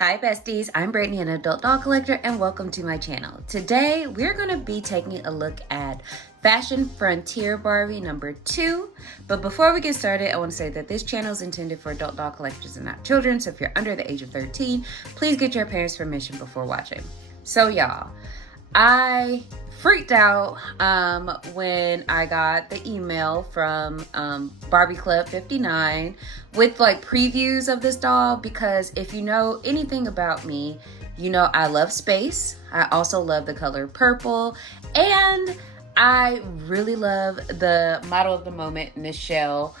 Hi besties, I'm Brittany, an adult doll collector, and welcome to my channel. Today, we're going to be taking a look at Fashion Frontier Barbie number 2. But before we get started, I want to say that this channel is intended for adult doll collectors and not children. So if you're under the age of 13, please get your parents' permission before watching. So y'all, I freaked out when I got the email from Barbie Club 59 with like previews of this doll, because if you know anything about me, you know I love space. I also love the color purple, and I really love the model of the moment, Michelle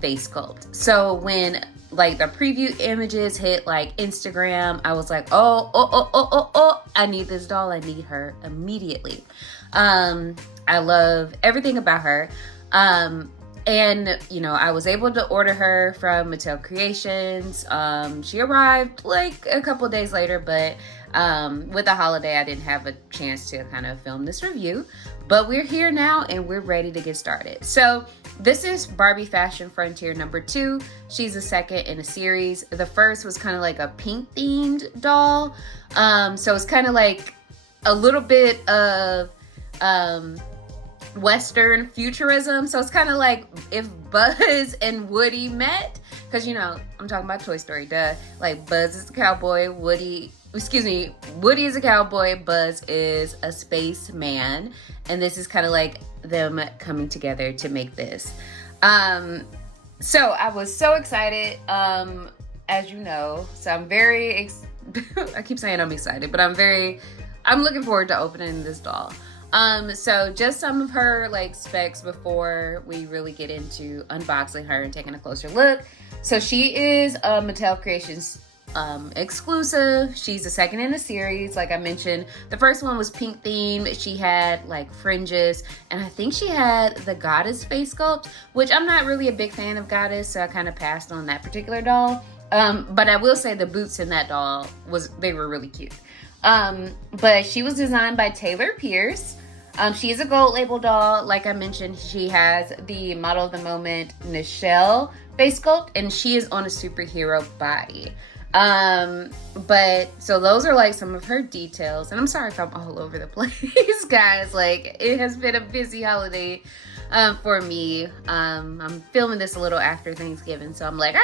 face sculpt. So when like the preview images hit like Instagram, I was like, oh, I need this doll. I need her immediately. I love everything about her. And you know, I was able to order her from Mattel Creations. She arrived like a couple days later, but with the holiday, I didn't have a chance to kind of film this review. But we're here now and we're ready to get started. So this is Barbie Fashion Frontier number 2. She's the second in a series. The first was kind of like a pink themed doll. So it's kind of like a little bit of Western futurism. So it's kind of like if Buzz and Woody met, because you know, I'm talking about Toy Story, duh. Like Buzz is a cowboy, Woody is a cowboy, Buzz is a spaceman, and this is kind of like them coming together to make this. So I was so excited, as you know. So I'm very I keep saying I'm excited, but I'm looking forward to opening this doll. So just some of her like specs before we really get into unboxing her and taking a closer look. So she is a Mattel Creations exclusive. She's the second in a series. Like I mentioned, the first one was pink themed. She had like fringes, and I think she had the Goddess face sculpt, which I'm not really a big fan of Goddess, so I kind of passed on that particular doll. But I will say the boots in that doll they were really cute. But she was designed by Taylor Pierce. She is a gold label doll. Like I mentioned, she has the model of the moment, Michelle face sculpt, and she is on a superhero body. But so those are like some of her details, and I'm sorry if I'm all over the place, guys. Like it has been a busy holiday for me. I'm filming this a little after Thanksgiving, so I'm like,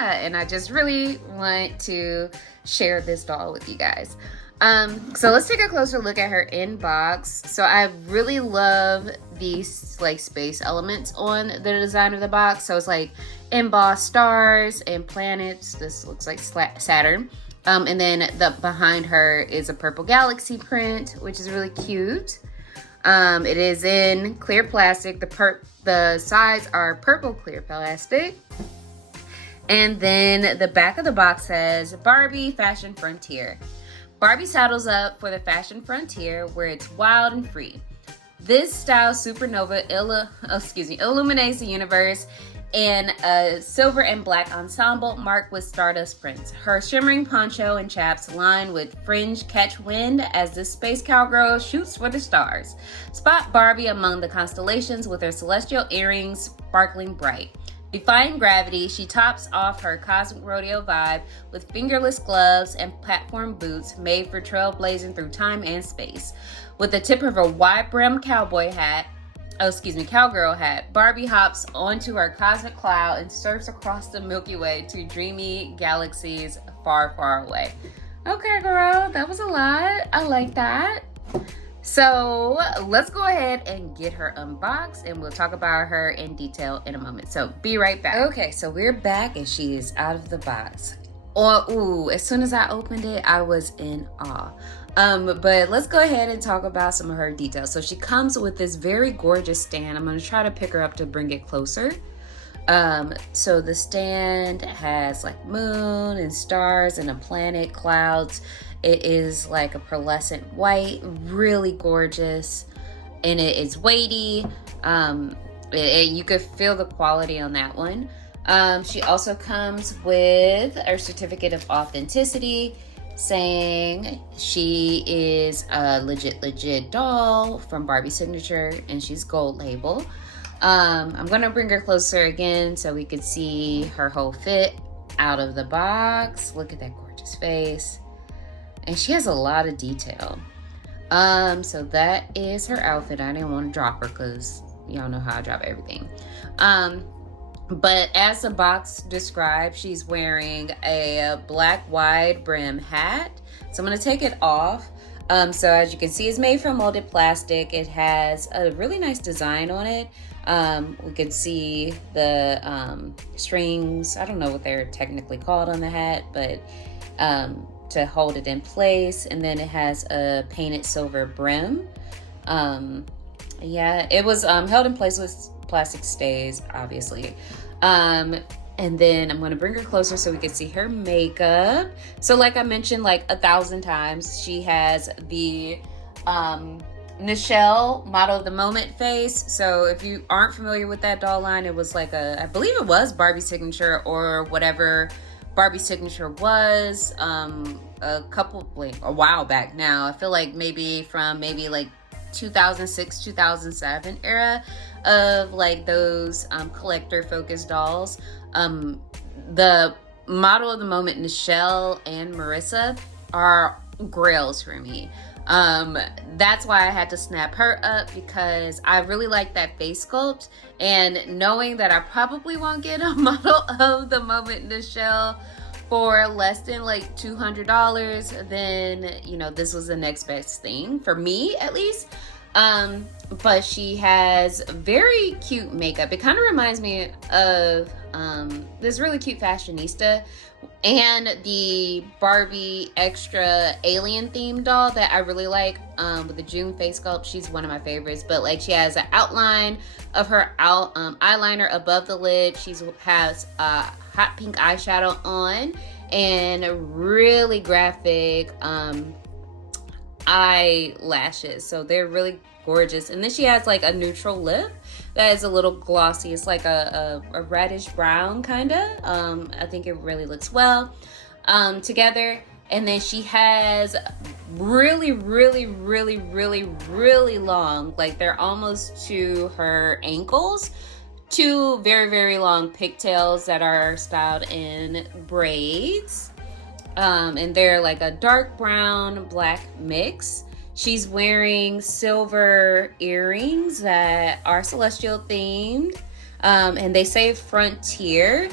and I just really want to share this doll with you guys. So let's take a closer look at her inbox. So I really love these like space elements on the design of the box. So it's like embossed stars and planets. This looks like Saturn. And then behind her is a purple galaxy print, which is really cute. It is in clear plastic. The sides are purple clear plastic. And then the back of the box says Barbie Fashion Frontier. Barbie saddles up for the fashion frontier where it's wild and free. This style supernova illuminates the universe in a silver and black ensemble marked with stardust prints. Her shimmering poncho and chaps lined with fringe catch wind as this space cowgirl shoots for the stars. Spot Barbie among the constellations with her celestial earrings sparkling bright. Defying gravity, she tops off her cosmic rodeo vibe with fingerless gloves and platform boots made for trailblazing through time and space. With the tip of her wide-brimmed cowgirl hat, Barbie hops onto her cosmic cloud and surfs across the Milky Way to dreamy galaxies far, far away. Okay, girl, that was a lot. I like that. So let's go ahead and get her unboxed, and we'll talk about her in detail in a moment. So be right back. Okay, so we're back and she is out of the box. As soon as I opened it, I was in awe. But let's go ahead and talk about some of her details. So she comes with this very gorgeous stand. I'm going to try to pick her up to bring it closer. So the stand has like moon and stars and a planet, clouds. It is like a pearlescent white, really gorgeous, and it is weighty. You could feel the quality on that one. She also comes with a certificate of authenticity saying she is a legit doll from Barbie Signature, and she's gold label. I'm gonna bring her closer again so we could see her whole fit out of the box. Look at that gorgeous gorgeous face. And she has a lot of detail. So that is her outfit. I didn't want to drop her because y'all know how I drop everything. But as the box describes, she's wearing a black wide brim hat. So I'm going to take it off. So as you can see, it's made from molded plastic. It has a really nice design on it. We can see the strings. I don't know what they're technically called on the hat, but to hold it in place. And then it has a painted silver brim. Yeah, it was held in place with plastic stays, obviously. And then I'm going to bring her closer so we can see her makeup. So like I mentioned like 1,000 times, she has the Nichelle model of the moment face. So if you aren't familiar with that doll line, it was like I believe it was Barbie signature or whatever Barbie signature was a while back now. I feel like maybe from like 2006, 2007 era of like those collector focused dolls. The model of the moment, Nichelle and Marissa, are grails for me. That's why I had to snap her up, because I really like that face sculpt, and knowing that I probably won't get a model of the moment Nichelle for less than like $200, then you know this was the next best thing for me, at least. But she has very cute makeup. It kind of reminds me of this really cute fashionista and the Barbie extra alien themed doll that I really like, with the June face sculpt. She's one of my favorites. But like, she has an outline of her eyeliner above the lid. She has hot pink eyeshadow on and really graphic eyelashes. So they're really gorgeous. And then she has like a neutral lip that is a little glossy. It's like a reddish brown kind of. I think it really looks well together. And then she has really long, like they're almost to her ankles, two very long pigtails that are styled in braids. And they're like a dark brown black mix. She's wearing silver earrings that are celestial themed, and they say frontier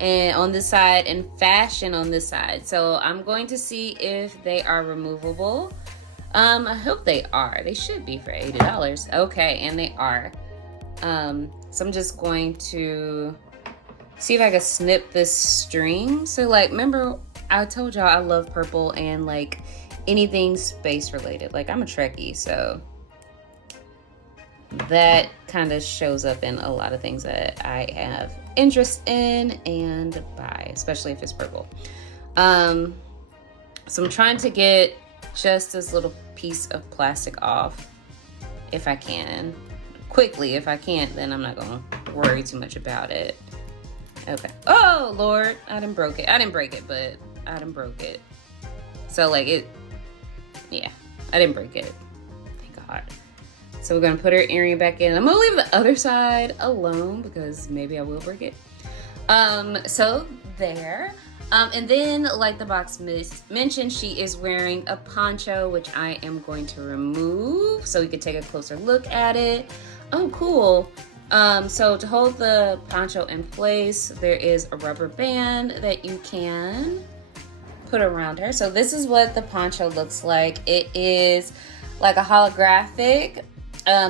and on this side and fashion on this side. So I'm going to see if they are removable. I hope they are. They should be for $80. Okay, and they are. So I'm just going to see if I can snip this string. So like, remember I told y'all I love purple and like anything space related. Like, I'm a Trekkie, so that kind of shows up in a lot of things that I have interest in and buy, especially if it's purple. So I'm trying to get just this little piece of plastic off if I can. Quickly. If I can't, then I'm not gonna worry too much about it. Okay. Oh Lord, I done broke it. I didn't break it, but I done broke it. So like it, yeah, I didn't break it. Thank God. So we're gonna put her earring back in. I'm gonna leave the other side alone because maybe I will break it. So there. And then, like the box mentioned, she is wearing a poncho, which I am going to remove so we can take a closer look at it. Oh, cool. So to hold the poncho in place, there is a rubber band that you can put around her. So this is what the poncho looks like. It is like a holographic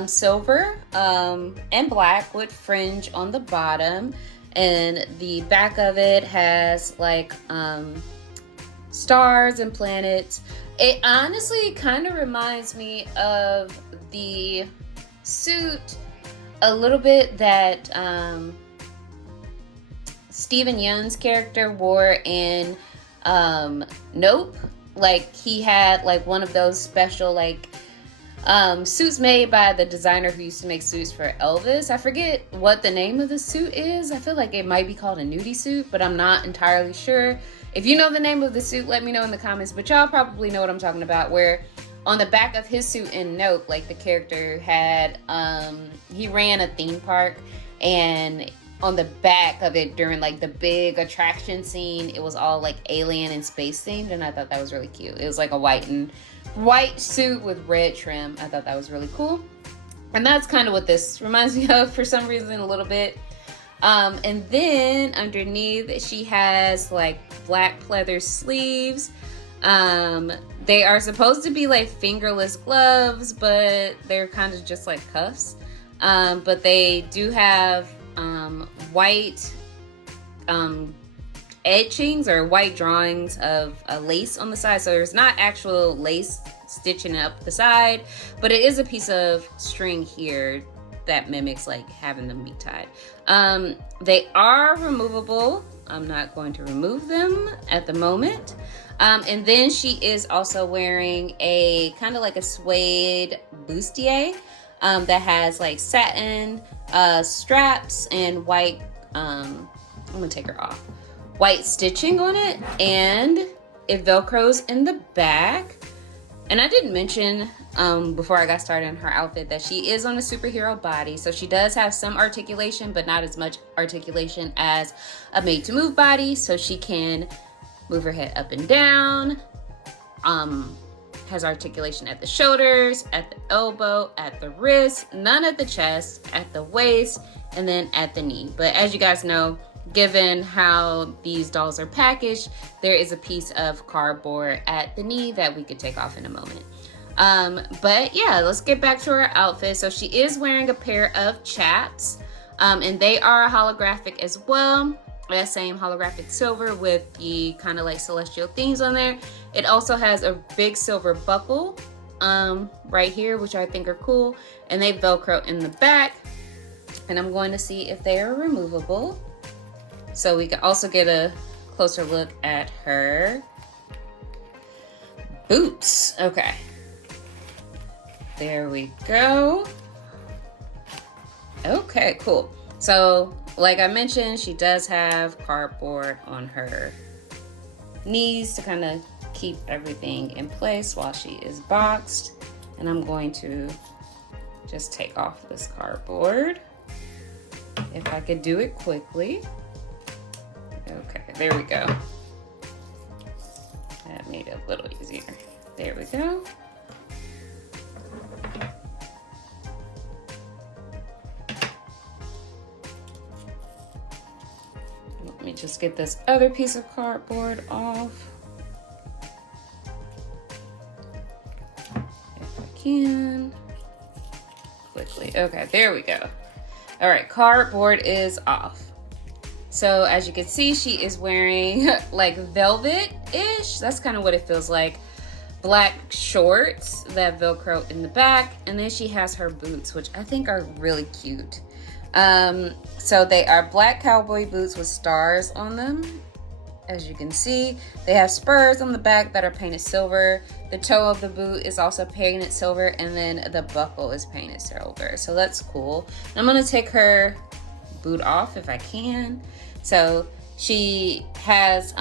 silver and black with fringe on the bottom. And the back of it has like stars and planets. It honestly kind of reminds me of the suit a little bit that Steven Yeun's character wore in Nope. Like, he had like one of those special like suits made by the designer who used to make suits for Elvis. I forget what the name of the suit is. I feel like it might be called a nudie suit, but I'm not entirely sure. If you know the name of the suit, let me know in the comments, but y'all probably know what I'm talking about, where on the back of his suit in Nope, like the character had, he ran a theme park and on the back of it during like the big attraction scene, it was all like alien and space themed, and I thought that was really cute. It was like a white suit with red trim. I thought that was really cool. And that's kind of what this reminds me of for some reason, a little bit. And then underneath she has like black pleather sleeves. They are supposed to be like fingerless gloves, but they're kind of just like cuffs. But they do have white etchings or white drawings of a lace on the side. So there's not actual lace stitching up the side, but it is a piece of string here that mimics like having them be tied. They are removable. I'm not going to remove them at the moment. And then she is also wearing a kind of like a suede bustier that has like satin straps and white, I'm gonna take her off, white stitching on it, and it velcros in the back. And I didn't mention before I got started in her outfit that she is on a superhero body, so she does have some articulation, but not as much articulation as a made to move body. So she can move her head up and down, has articulation at the shoulders, at the elbow, at the wrist, none at the chest, at the waist, and then at the knee. But as you guys know, given how these dolls are packaged, there is a piece of cardboard at the knee that we could take off in a moment. But yeah, let's get back to her outfit. So she is wearing a pair of chaps, and they are holographic as well. That same holographic silver with the kind of like celestial themes on there. It also has a big silver buckle right here, which I think are cool, and they velcro in the back. And I'm going to see if they are removable, so we can also get a closer look at her boots. Okay, there we go. Okay, cool. So like I mentioned, she does have cardboard on her knees to kind of keep everything in place while she is boxed. And I'm going to just take off this cardboard, if I could do it quickly. Okay, there we go. That made it a little easier. There we go. Let me just get this other piece of cardboard off, if I can, quickly. Okay, there we go. All right, cardboard is off. So as you can see, she is wearing like velvet-ish. That's kind of what it feels like. Black shorts that velcro in the back, and then she has her boots, which I think are really cute. So they are black cowboy boots with stars on them. As you can see, they have spurs on the back that are painted silver. The toe of the boot is also painted silver, and then the buckle is painted silver. So that's cool. I'm gonna take her boot off if I can. So she has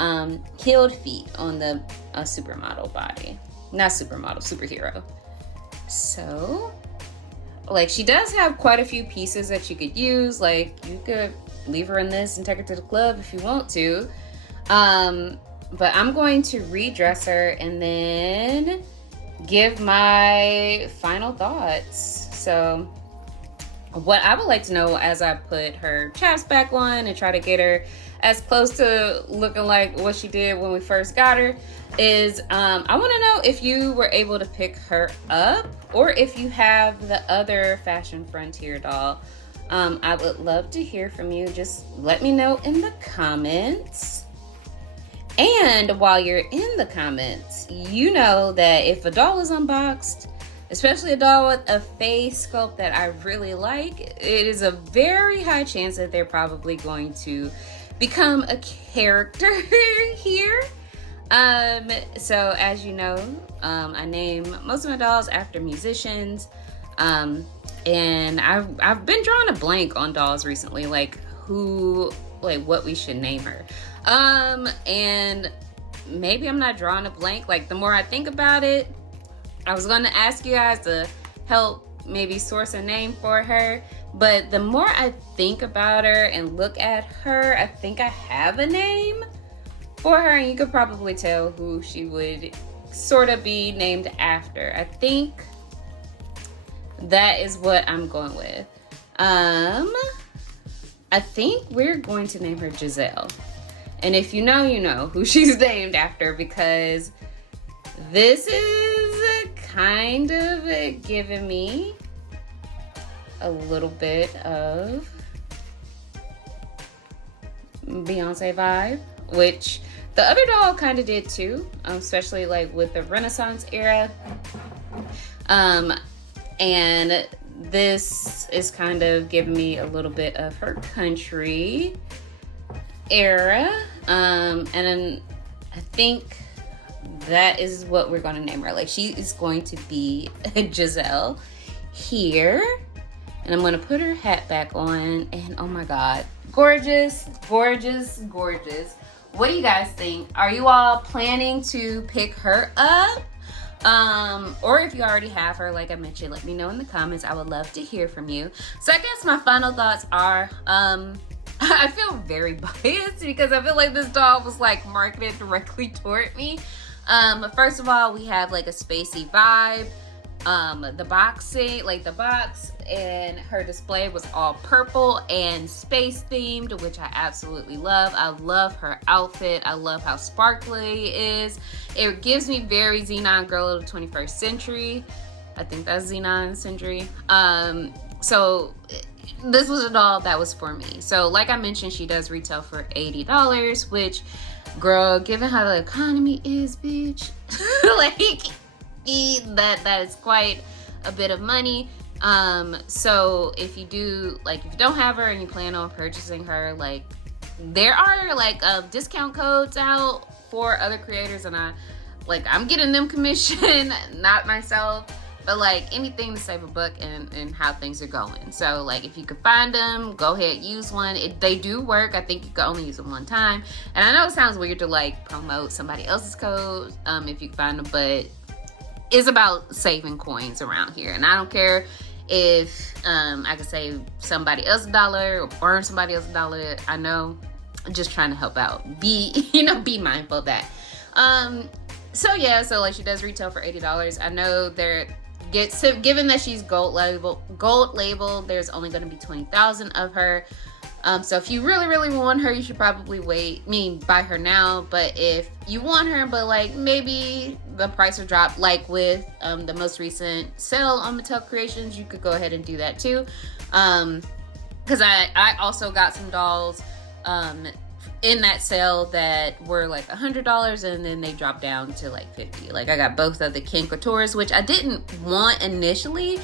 heeled feet on the supermodel body. Not supermodel, superhero. So like she does have quite a few pieces that you could use. Like you could leave her in this and take her to the club if you want to. But I'm going to redress her and then give my final thoughts. So what I would like to know, as I put her chaps back on and try to get her as close to looking like what she did when we first got her, is I want to know if you were able to pick her up, or if you have the other Fashion Frontier doll. I would love to hear from you. Just let me know in the comments. And while you're in the comments, you know that if a doll is unboxed, especially a doll with a face sculpt that I really like, it is a very high chance that they're probably going to become a character here. So as you know, I name most of my dolls after musicians. And I've been drawing a blank on dolls recently, like what we should name her. And maybe I'm not drawing a blank. Like the more I think about it, I was going to ask you guys to help maybe source a name for her. But the more I think about her and look at her, I think I have a name for her, and you could probably tell who she would sort of be named after. I think that is what I'm going with. I think we're going to name her Giselle. And if you know who she's named after, because this is kind of giving me a little bit of Beyonce vibe, which the other doll kind of did too, especially like with the Renaissance era. And this is kind of giving me a little bit of her country era. And then I think that is what we're going to name her. Like, she is going to be Giselle here. And I'm going to put her hat back on. And oh my God, gorgeous, gorgeous, gorgeous. What do you guys think? Are you all planning to pick her up? Or if you already have her, like I mentioned, let me know in the comments. I would love to hear from you. So I guess my final thoughts are, I feel very biased because I feel like this doll was like marketed directly toward me. First of all, we have like a spacey vibe. The boxing, like the box and her display was all purple and space themed, which I absolutely love. I love her outfit. I love how sparkly it is. It gives me very Xenon Girl of the 21st Century. I think that's Xenon Century. So this was a doll that was for me. So like I mentioned, she does retail for $80, which, girl, given how the economy is, bitch, like that is quite a bit of money. So if you don't have her and you plan on purchasing her, like, there are like discount codes out for other creators, and I'm getting them commission, not myself, but like anything to save a buck and how things are going. So like if you could find them, go ahead, use one. They do work. I think you can only use them one time. And I know it sounds weird to like promote somebody else's code if you can find them, but it's about saving coins around here. And I don't care if I could save somebody else $1 or burn somebody else $1. I know, I'm just trying to help out. Be mindful of that. So yeah, so like she does retail for $80. I know given that she's gold label, there's only going to be 20,000 of her. So if you really, really want her, you should probably buy her now. But if you want her, but like maybe the price will drop, like with the most recent sale on Mattel Creations, you could go ahead and do that too. Because I also got some dolls in that sale that were like $100, and then they dropped down to like $50. Like I got both of the King Couture's, which I didn't want initially.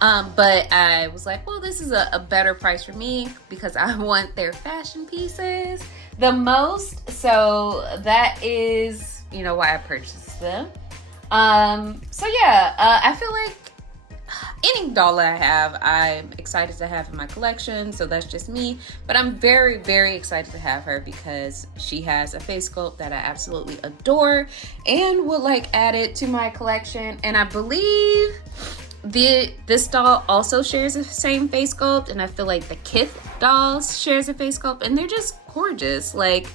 But I was like, well, this is a better price for me because I want their fashion pieces the most. So that is, why I purchased them. So yeah, I feel like any doll I have, I'm excited to have in my collection. So that's just me. But I'm very, very excited to have her because she has a face sculpt that I absolutely adore and would like add it to my collection. And I believe this doll also shares the same face sculpt, and I feel like the Kith dolls shares a face sculpt, and they're just gorgeous. Like,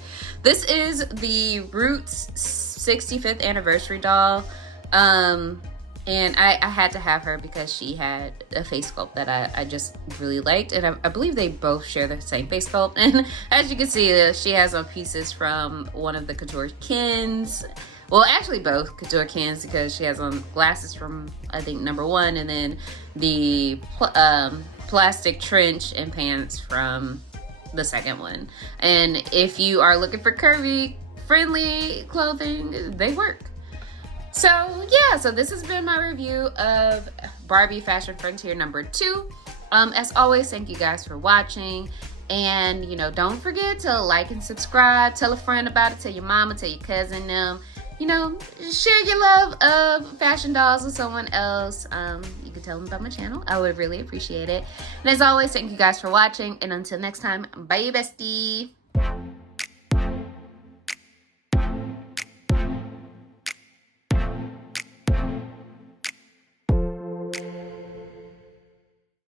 this is the Roots 65th anniversary doll, and I had to have her because she had a face sculpt that I just really liked, and I believe they both share the same face sculpt. And as you can see, she has on pieces from one of the Couture Kins. Well, actually both Couture Kins, because she has on glasses from, I think, #1, and then the plastic trench and pants from the second one. And if you are looking for curvy, friendly clothing, they work. So yeah, so this has been my review of Barbie Fashion Frontier #2. As always, thank you guys for watching. And, don't forget to like and subscribe. Tell a friend about it. Tell your mama, tell your cousin, them. Share your love of fashion dolls with someone else. You can tell them about my channel. I would really appreciate it. And as always, thank you guys for watching. And until next time, bye, bestie.